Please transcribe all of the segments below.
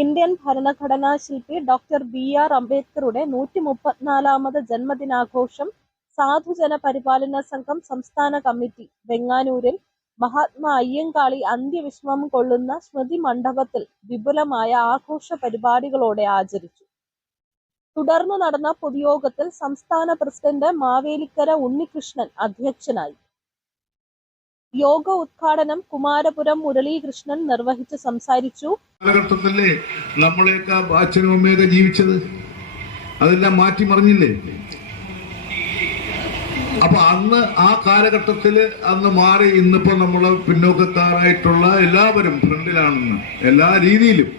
Indian ഭരണഘടനാ ശില്പി doctor BR. അംബേദ്കറുടെ 134ാമത് ജന്മദിനാഘോഷം സാധുജന പരിപാലന സംഘം സംസ്ഥാന കമ്മിറ്റി വെങ്ങാനൂരിൽ മഹാത്മാ അയ്യങ്കാളി അന്ത്യവിശ്രമം കൊള്ളുന്ന സ്മൃതി മണ്ഡപത്തിൽ വിപുലമായ ആഘോഷ പരിപാടികളോടെ ആചരിച്ചു. തുടർന്നു നടന്ന പൊതുയോഗത്തിൽ സംസ്ഥാന പ്രസിഡന്റ് മാവേലിക്കര ഉണ്ണികൃഷ്ണൻ അധ്യക്ഷനായി. യോഗ ഉദ്ഘാടനം കുമാരപുരം മുരളീകൃഷ്ണൻ നിർവഹിച്ച് സംസാരിച്ചു. കാലഘട്ടത്തിലെ നമ്മളെയൊക്കെ അച്ഛനും അമ്മയൊക്കെ ജീവിച്ചത് അതെല്ലാം മാറ്റിമറിഞ്ഞില്ലേ? അപ്പൊ അന്ന് ആ കാലഘട്ടത്തില് അന്ന് മാറി ഇന്നിപ്പോ നമ്മള് പിന്നോക്കക്കാരായിട്ടുള്ള എല്ലാവരും ഫ്രണ്ടിലാണെന്ന് എല്ലാ രീതിയിലും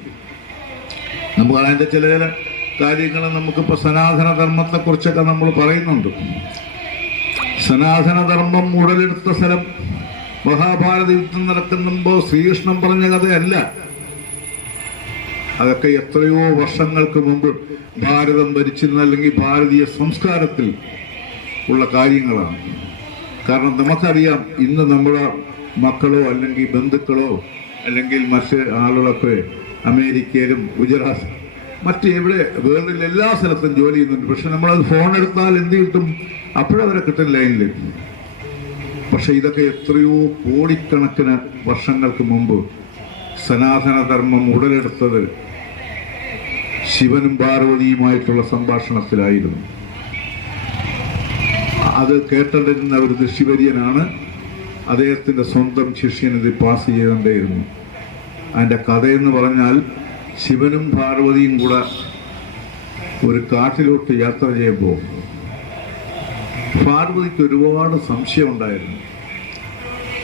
നമുക്ക് അതിന്റെ ചില ചില കാര്യങ്ങൾ നമുക്കിപ്പോ സനാതന ധർമ്മത്തെ കുറിച്ചൊക്കെ നമ്മൾ പറയുന്നുണ്ട്. സനാതന ധർമ്മം ഉടലെടുത്ത സ്ഥലം മഹാഭാരത യുദ്ധം നടക്കുമ്പോ ശ്രീകൃഷ്ണൻ പറഞ്ഞ കഥയല്ല. അതൊക്കെ എത്രയോ വർഷങ്ങൾക്ക് മുമ്പ് ഭാരതം ഭരിച്ചിരുന്ന അല്ലെങ്കിൽ ഭാരതീയ സംസ്കാരത്തിൽ ഉള്ള കാര്യങ്ങളാണ്. കാരണം നമുക്കറിയാം, ഇന്ന് നമ്മുടെ മക്കളോ അല്ലെങ്കിൽ ബന്ധുക്കളോ അല്ലെങ്കിൽ മറ്റ് ആളുകളൊക്കെ അമേരിക്കയിലും ഗുജറാത്ത് മറ്റ് എവിടെ വേൾഡിൽ എല്ലാ സ്ഥലത്തും ജോലി ചെയ്യുന്നുണ്ട്. പക്ഷെ നമ്മളത് ഫോൺ എടുത്താൽ എന്ത് കിട്ടും? അപ്പോഴവരെ കിട്ടും ലൈനിൽ. പക്ഷെ ഇതൊക്കെ എത്രയോ കോടിക്കണക്കിന് വർഷങ്ങൾക്ക് മുമ്പ് സനാതനധർമ്മം ഉടലെടുത്തത് ശിവനും പാർവതിയുമായിട്ടുള്ള സംഭാഷണത്തിലായിരുന്നു. അത് കേട്ടിരുന്ന ഒരു ഋഷിവര്യനാണ് അദ്ദേഹത്തിന്റെ സ്വന്തം ശിഷ്യനിത് പാസ് ചെയ്തുകൊണ്ടേയിരുന്നു. അതിന്റെ കഥയെന്ന് പറഞ്ഞാൽ ശിവനും പാർവതിയും കൂടെ ഒരു കാട്ടിലോട്ട് യാത്ര ചെയ്യുമ്പോൾ പാർവതിക്ക് ഒരുപാട് സംശയം ഉണ്ടായിരുന്നു.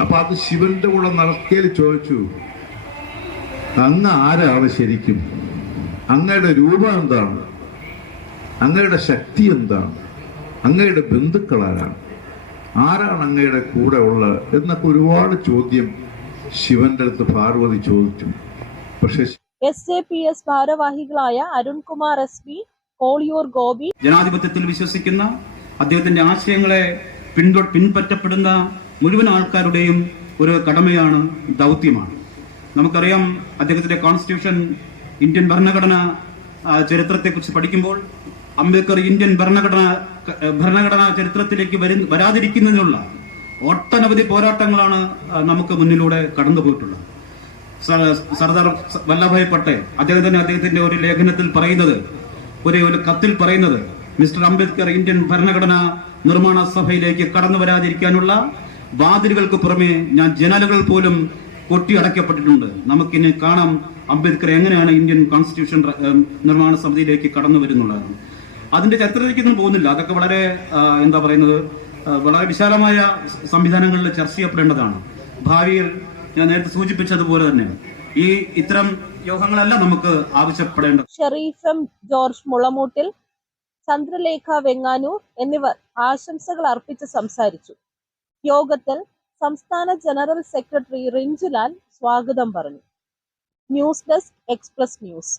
അപ്പൊ അത് ശിവന്റെ കൂടെ നടക്കയിൽ ചോദിച്ചു, അങ്ങ് ആരാണ് ശരിക്കും? അങ്ങയുടെ രൂപം എന്താണ്? അങ്ങയുടെ ശക്തി എന്താണ്? അങ്ങയുടെ ബന്ധുക്കളാരാണ്? ആരാണ് അങ്ങയുടെ കൂടെ ഉള്ളത്? എന്നൊക്കെ ഒരുപാട് ചോദ്യം ശിവന്റെ അടുത്ത് പാർവതി ചോദിച്ചു. പക്ഷെ SJPS ഭാരവാഹികളായ അരുൺകുമാർ SP, കോളിയൂർ ഗോപി, ജനാധിപത്യത്തിൽ വിശ്വസിക്കുന്ന അദ്ദേഹത്തിന്റെ ആശയങ്ങളെ പിൻപറ്റപ്പെടുന്ന മുഴുവൻ ആൾക്കാരുടെയും ഒരു കടമയാണ്, ദൗത്യമാണ്. നമുക്കറിയാം, അദ്ദേഹത്തിന്റെ കോൺസ്റ്റിറ്റ്യൂഷൻ, ഇന്ത്യൻ ഭരണഘടന ചരിത്രത്തെക്കുറിച്ച് പഠിക്കുമ്പോൾ അംബേദ്കർ ഇന്ത്യൻ ഭരണഘടനാ ചരിത്രത്തിലേക്ക് വരാതിരിക്കുന്നതിനുള്ള ഒട്ടനവധി പോരാട്ടങ്ങളാണ് നമുക്ക് മുന്നിലൂടെ കടന്നുപോയിട്ടുള്ളത്. സർദാർ വല്ലഭായ് പട്ടേൽ അദ്ദേഹത്തിന്റെ ഒരു ലേഖനത്തിൽ പറയുന്നത്, ഒരു കത്തിൽ പറയുന്നത്, മിസ്റ്റർ അംബേദ്കർ ഇന്ത്യൻ ഭരണഘടനാ നിർമ്മാണ സഭയിലേക്ക് കടന്നു വരാതിരിക്കാനുള്ള വാതിലുകൾക്ക് പുറമെ ഞാൻ ജനാലകൾ പോലും കൊട്ടിയടക്കപ്പെട്ടിട്ടുണ്ട്. നമുക്കിനി കാണാം അംബേദ്കർ എങ്ങനെയാണ് ഇന്ത്യൻ കോൺസ്റ്റിറ്റ്യൂഷൻ നിർമ്മാണ സമിതിയിലേക്ക് കടന്നു വരുന്നുള്ളത്. അതിന്റെ ചരിത്രത്തിലേക്കൊന്നും പോകുന്നില്ല. അതൊക്കെ വളരെ എന്താ പറയുന്നത്, വളരെ വിശാലമായ സംവിധാനങ്ങളിൽ ചർച്ച ചെയ്യപ്പെടേണ്ടതാണ്. ഭാവിയിൽ ഞാൻ നേരത്തെ സൂചിപ്പിച്ചതുപോലെ തന്നെ ഇത്തരം യോഗങ്ങളല്ല നമുക്ക് ആവശ്യപ്പെടേണ്ടത്. ഷെരീഫ് M. ജോർജ് മുളമൂട്ടിൽ, ചന്ദ്രലേഖ വെങ്ങാനൂർ എന്നിവർ ആശംസകൾ അർപ്പിച്ച് സംസാരിച്ചു. യോഗത്തിൽ സംസ്ഥാന ജനറൽ സെക്രട്ടറി റിഞ്ചുലാൽ സ്വാഗതം പറഞ്ഞു. News desk, express news.